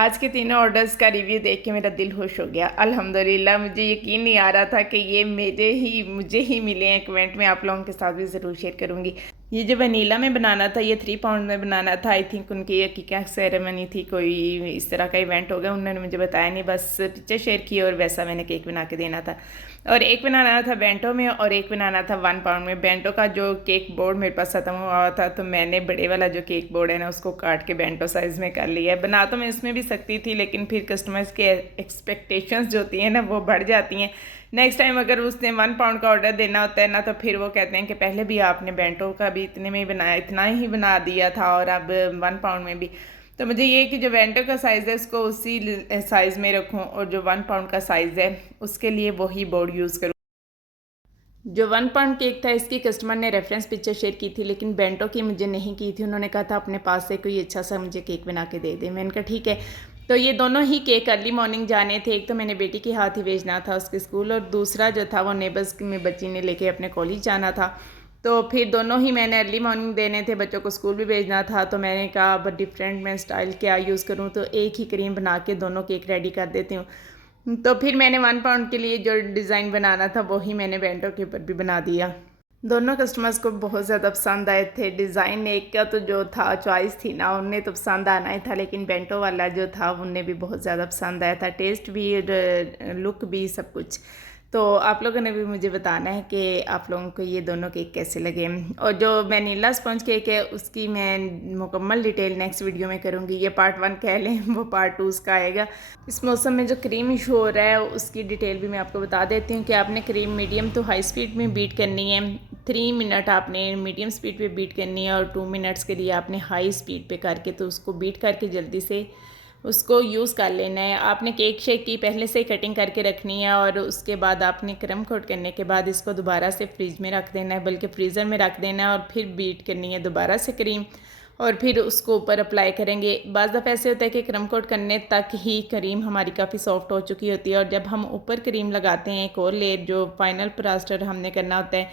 आज के तीनों ऑर्डर्स का रिव्यू देख के मेरा दिल खुश हो गया। अल्हम्दुलिल्लाह, मुझे यकीन नहीं आ रहा था कि ये मुझे ही मिले हैं। कमेंट में आप लोगों के साथ भी ज़रूर शेयर करूँगी। ये जो वनीला में बनाना था, ये 3 पाउंड में बनाना था। आई थिंक उनकी अकीका सेरेमनी थी, कोई इस तरह का इवेंट होगा। उन्होंने मुझे बताया नहीं, बस पिक्चर शेयर की और वैसा मैंने केक बना के देना था। और एक बनाना था बेंटो में और एक बनाना था 1 पाउंड में। बेंटो का जो केक बोर्ड मेरे पास ख़त्म हुआ था, तो मैंने बड़े वाला जो केक बोर्ड है ना, उसको काट के बेंटो साइज़ में कर लिया है। बना तो मैं इसमें भी सकती थी, लेकिन फिर कस्टमर्स के एक्सपेक्टेशंस जो होती हैं ना, वो बढ़ जाती हैं। नेक्स्ट टाइम अगर उसने 1 पाउंड का ऑर्डर देना होता है ना, तो फिर वो कहते हैं कि पहले भी आपने बेंटो का भी इतने में ही बनाया, इतना ही बना दिया था, और अब 1 पाउंड में भी। तो मुझे ये कि जो बेंटो का साइज़ है उसको उसी साइज़ में रखूं, और जो 1 पाउंड का साइज़ है उसके लिए वही बोर्ड यूज़ करूँ। जो 1 पाउंड केक था, इसकी कस्टमर ने रेफरेंस पिक्चर शेयर की थी, लेकिन बेंटो की मुझे नहीं की थी। उन्होंने कहा था अपने पास से कोई अच्छा सा मुझे केक बना के दे दे। मैंने कहा ठीक है। तो ये दोनों ही केक अर्ली मॉर्निंग जाने थे। एक तो मैंने बेटी के हाथ ही भेजना था उसके स्कूल, और दूसरा जो था वो नेबर्स में बच्ची ने लेके अपने कॉलेज जाना था। तो फिर दोनों ही मैंने अर्ली मॉर्निंग देने थे, बच्चों को स्कूल भी भेजना था। तो मैंने कहा अब डिफरेंट मैं स्टाइल क्या यूज़ करूँ, तो एक ही क्रीम बना के दोनों केक रेडी कर देती हूँ। तो फिर मैंने 1 पाउंड के लिए जो डिज़ाइन बनाना था वही मैंने बेंटो के ऊपर भी बना दिया। दोनों कस्टमर्स को बहुत ज़्यादा पसंद आए थे। डिज़ाइन एक का तो जो था चॉइस थी ना, उन्हें तो पसंद आना ही था, लेकिन बेंटो वाला जो था उन्हें भी बहुत ज़्यादा पसंद आया था। टेस्ट भी, लुक भी, सब कुछ। तो आप लोगों ने भी मुझे बताना है कि आप लोगों को ये दोनों केक कैसे लगे। और जो वनीला स्पंज केक है उसकी मैं मुकम्मल डिटेल नेक्स्ट वीडियो में करूँगी। ये पार्ट 1 कह लें, वो पार्ट 2 उसका आएगा। इस मौसम में जो क्रीम इशू हो रहा है उसकी डिटेल भी मैं आपको बता देती हूँ कि आपने cream medium to high speed में बीट करनी है। 3 मिनट आपने मीडियम स्पीड पे बीट करनी है, और 2 मिनट्स के लिए आपने हाई स्पीड पे करके तो उसको बीट करके जल्दी से उसको यूज़ कर लेना है। आपने केक शेक की पहले से ही कटिंग करके रखनी है, और उसके बाद आपने क्रम कोट करने के बाद इसको दोबारा से फ्रिज में रख देना है, बल्कि फ्रीज़र में रख देना है, और फिर बीट करनी है दोबारा से क्रीम, और फिर उसको ऊपर अप्लाई करेंगे। बाज़ दफ़ा ऐसे होता है कि क्रम कोट करने तक ही क्रीम हमारी काफ़ी सॉफ्ट हो चुकी होती है, और जब हम ऊपर क्रीम लगाते हैं एक और लेयर जो फाइनल प्लास्टर हमने करना होता है,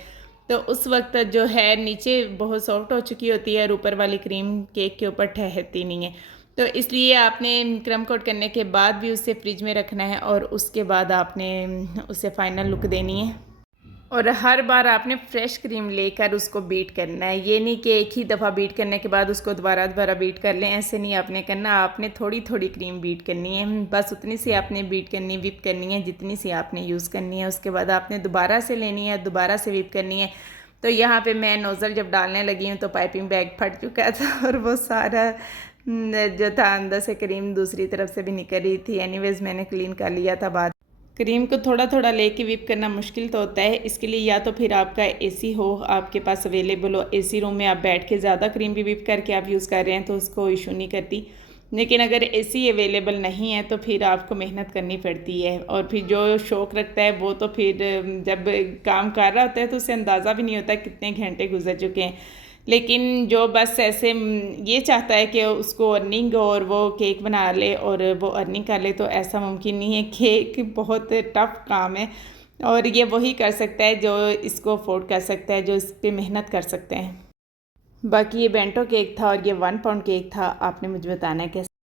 तो उस वक्त जो है नीचे बहुत सॉफ्ट हो चुकी होती है और ऊपर वाली क्रीम केक के ऊपर ठहरती नहीं है। तो इसलिए आपने क्रम कोट करने के बाद भी उसे फ्रिज में रखना है, और उसके बाद आपने उसे फाइनल लुक देनी है। और हर बार आपने फ्रेश क्रीम लेकर उसको बीट करना है। ये नहीं कि एक ही दफ़ा बीट करने के बाद उसको दोबारा बीट कर लें, ऐसे नहीं आपने करना। आपने थोड़ी थोड़ी क्रीम बीट करनी है, बस उतनी सी आपने बीट करनी, विप करनी है जितनी सी आपने यूज़ करनी है। उसके बाद आपने दोबारा से लेनी है, दोबारा से विप करनी है। तो यहाँ पे मैं नोज़ल जब डालने लगी हूँ तो पाइपिंग बैग फट चुका था, और वो सारा जो था अंदर से क्रीम दूसरी तरफ से भी निकल रही थी। एनीवेज़ मैंने क्लीन कर लिया था। बाद क्रीम को थोड़ा थोड़ा लेके विप करना मुश्किल तो होता है। इसके लिए या तो फिर आपका एसी हो, आपके पास अवेलेबल हो, एसी रूम में आप बैठ के ज़्यादा क्रीम भी विप करके आप यूज़ कर रहे हैं तो उसको इशू नहीं करती। लेकिन अगर एसी अवेलेबल नहीं है तो फिर आपको मेहनत करनी पड़ती है, और फिर जो शौक़ रखता है वो तो फिर जब काम कर रहा होता है तो उसे अंदाज़ा भी नहीं होता कितने घंटे गुजर चुके हैं। लेकिन जो बस ऐसे ये चाहता है कि उसको अर्निंग और वो केक बना ले और वो अर्निंग कर ले, तो ऐसा मुमकिन नहीं है। केक बहुत टफ़ काम है, और ये वही कर सकता है जो इसको अफोर्ड कर सकता है, जो इस पर मेहनत कर सकते हैं। बाकी ये बेंटो केक था और ये 1 पाउंड केक था। आपने मुझे बताना है कैसे